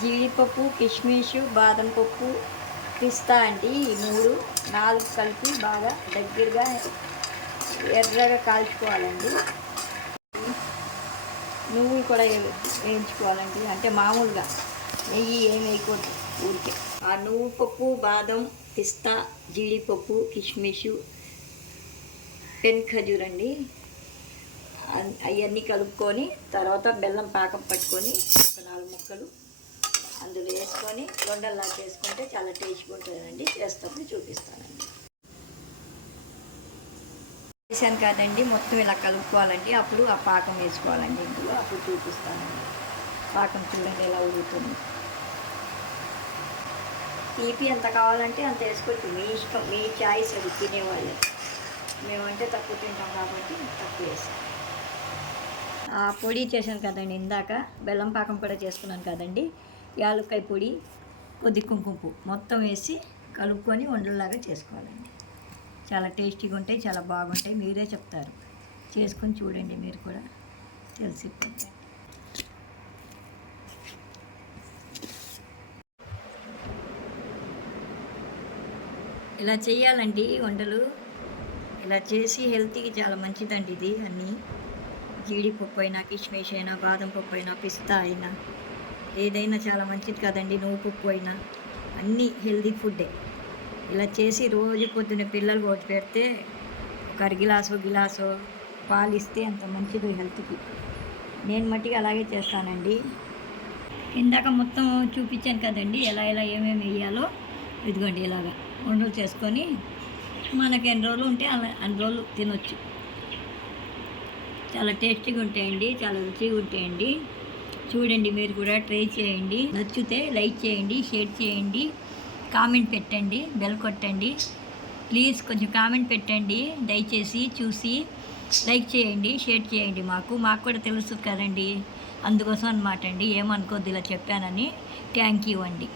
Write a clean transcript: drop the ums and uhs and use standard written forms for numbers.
జీడిపప్పు, కిస్మిస్, బాదం పప్పు, పిస్తా అండి. ఈ 3, 4 కలిపి బాగా దగ్గరగా ఎర్రగా కాల్చుకోవాలండి. నువ్వులు కూడా వేయించుకోవాలండి. అంటే మామూలుగా నెయ్యి ఏమి వేయకూడదు, ఊరికే. ఆ నువ్వు పప్పు, బాదం, పిస్తా, జీడిపప్పు, కిస్మిస్, పెన్ ఖజూర్ అండి, అవన్నీ కలుపుకొని తర్వాత బెల్లం పాకం పట్టుకొని ఒక 4 ముక్కలు అందులో వేసుకొని ఉండల్లా చేసుకుంటే చాలా టేస్ట్గా ఉంటుందండి. చేస్తప్పుడు చూపిస్తానండి. చేశాను కాదండి, మొత్తం ఇలా కలుపుకోవాలండి. అప్పుడు ఆ పాకం వేసుకోవాలండి ఇందులో, అప్పుడు చూపిస్తానండి. పాకం చూడండి ఎలా ఉడుకుతుంది. తీపి ఎంత కావాలంటే అంత వేసుకోవచ్చు, మీ ఇష్టం, మీ చాయిస్. అది తినేవాళ్ళు, మేమంటే తక్కువ తింటాం కాబట్టి తక్కువ వేస్తాం. ఆ పొడి చేశాను కదండి ఇందాక, బెల్లం పాకం కూడా చేసుకున్నాను కదండి, యాలక్కాయ పొడి, కొద్ది కుంకుమ పువ్వు మొత్తం వేసి కలుపుకొని ఉండలాగా చేసుకోవాలండి. చాలా టేస్టీగా ఉంటాయి, చాలా బాగుంటాయి. మీరే చెప్తారు, చేసుకొని చూడండి, మీరు కూడా తెలిసిపోతుంది. ఇలా చేయాలండి వంటలు. ఇలా చేసి హెల్త్కి చాలా మంచిదండి ఇది. అన్నీ జీడిపప్పు అయినా, కిస్మిస్ అయినా, బాదం పప్పు అయినా, పిస్తా అయినా, ఏదైనా చాలా మంచిది కదండి. నువ్వు పప్పు అయినా అన్నీ హెల్తీ ఫుడ్డే. ఇలా చేసి రోజు పొద్దున్న పిల్లలు ఒకటి పెడితే ఒక గిలాసో పాలు ఇస్తే అంత మంచిది హెల్త్కి. నేను మట్టిగా అలాగే చేస్తానండి. ఇందాక మొత్తం చూపించాను కదండి ఎలా ఏమేమి వేయాలో. ఇదిగోండి ఇలాగా ఉండలు చేసుకొని మనకి ఎన్ని రోజులు ఉంటే అన్ని రోజులు తినొచ్చు. చాలా టేస్టీగా ఉంటాయండి, చాలా రుచిగా ఉంటాయండి. చూడండి, మీరు కూడా ట్రై చేయండి. నచ్చితే లైక్ చేయండి, షేర్ చేయండి, కామెంట్ పెట్టండి, బెల్ కొట్టండి. ప్లీజ్ కొంచెం కామెంట్ పెట్టండి దయచేసి. చూసి లైక్ చేయండి, షేర్ చేయండి. మాకు కూడా తెలుసు కదండి, అందుకోసం అనమాట అండి. ఏమనుకోద్దు ఇలా చెప్పానని. థ్యాంక్ యూ అండి.